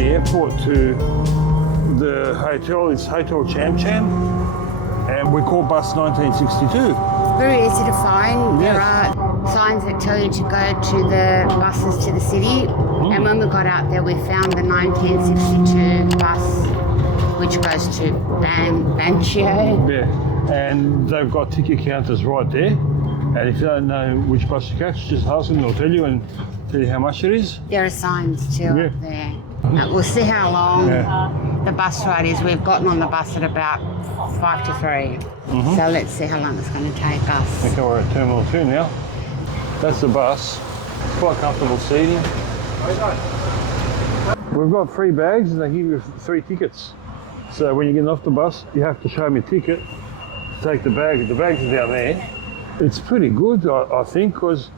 the airport to the hotel. It's Hotel Cham Cham, and we call bus 1962. Very easy to find. Yes. There are signs that tell you to go to the buses to the city. And when we got out there, we found the 1962 bus, which goes to Banqiao. Yeah, and they've got ticket counters right there. And if you don't know which bus to catch, just ask them. They'll tell you and tell you how much it is. There are signs too Yeah. up there. We'll see how long the bus ride is. We've gotten on the bus at about 5 to 3. So let's see how long it's going to take us. Okay, we're at Terminal 2 now. That's the bus. It's quite comfortable seating. We've got 3 bags and they give you 3 tickets. So when you're getting off the bus, you have to show them your ticket to take the bag. The bags are down there. It's pretty good, I think, because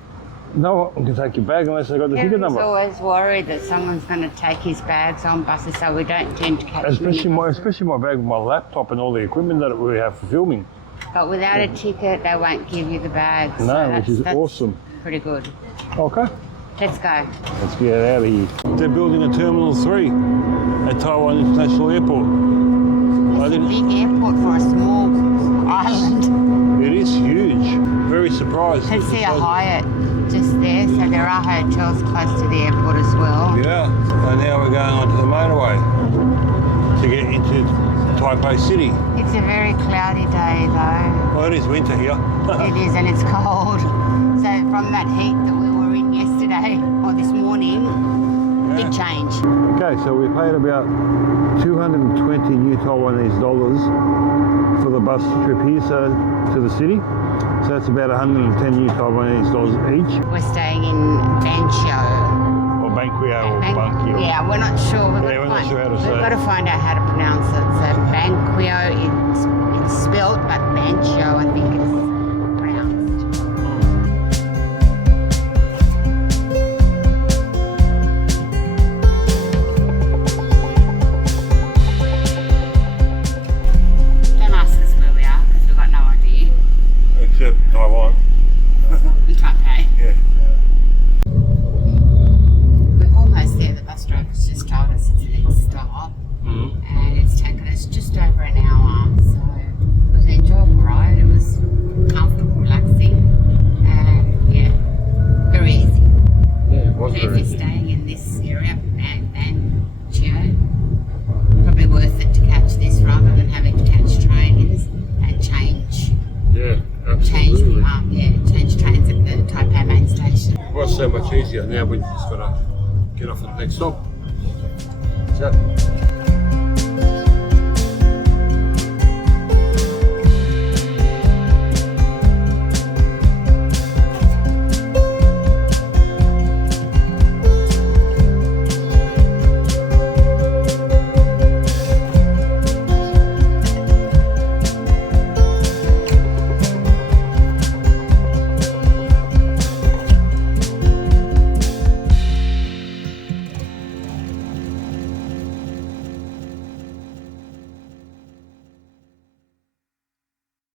no one can take your bag unless they've got the ticket number. Always worried that someone's going to take his bags on buses, so we don't tend to catch Especially my bag with my laptop and all the equipment that we have for filming. But without a ticket, they won't give you the bags. No, so which is that's awesome. Pretty good. Okay, Let's go. let's get out of here. They're building a Terminal 3 at Taiwan International Airport. It's a big airport for a small island. It is huge. Very surprised. You can see a Hyatt just there, so there are hotels close to the airport as well. Yeah, and now we're going onto the motorway to get into Taipei City. It's a very cloudy day though. Well, it is winter here. It is, and it's cold. So from that heat that we were in yesterday or this morning, big change. Okay, so we paid about 220 new Taiwanese dollars for the bus trip here, so to the city. So that's about 110 new Taiwanese dollars each. We're staying in Banqiao. Or Banqiao or Banqiao. Yeah, we're not sure. We're not sure how to say it. We've got to find out how to pronounce it. So Banqiao, it's spelt, but Banqiao I think it's pronounced. Don't ask us where we are because we've got no idea. Except Taiwan. In Taipei. Yeah. We're almost there. The bus driver's just told us it's the next stop. And it's taken us just over an hour. So it was an enjoyable ride. It was comfortable, relaxing, and yeah, very easy. Yeah, it was If very you're easy. staying in this area, Banqiao, probably worth it to catch this rather than having to catch trains and change. Yeah, absolutely. Change trains at the Taipei main station. It was so much easier. Now we just got to get off at the next stop. So,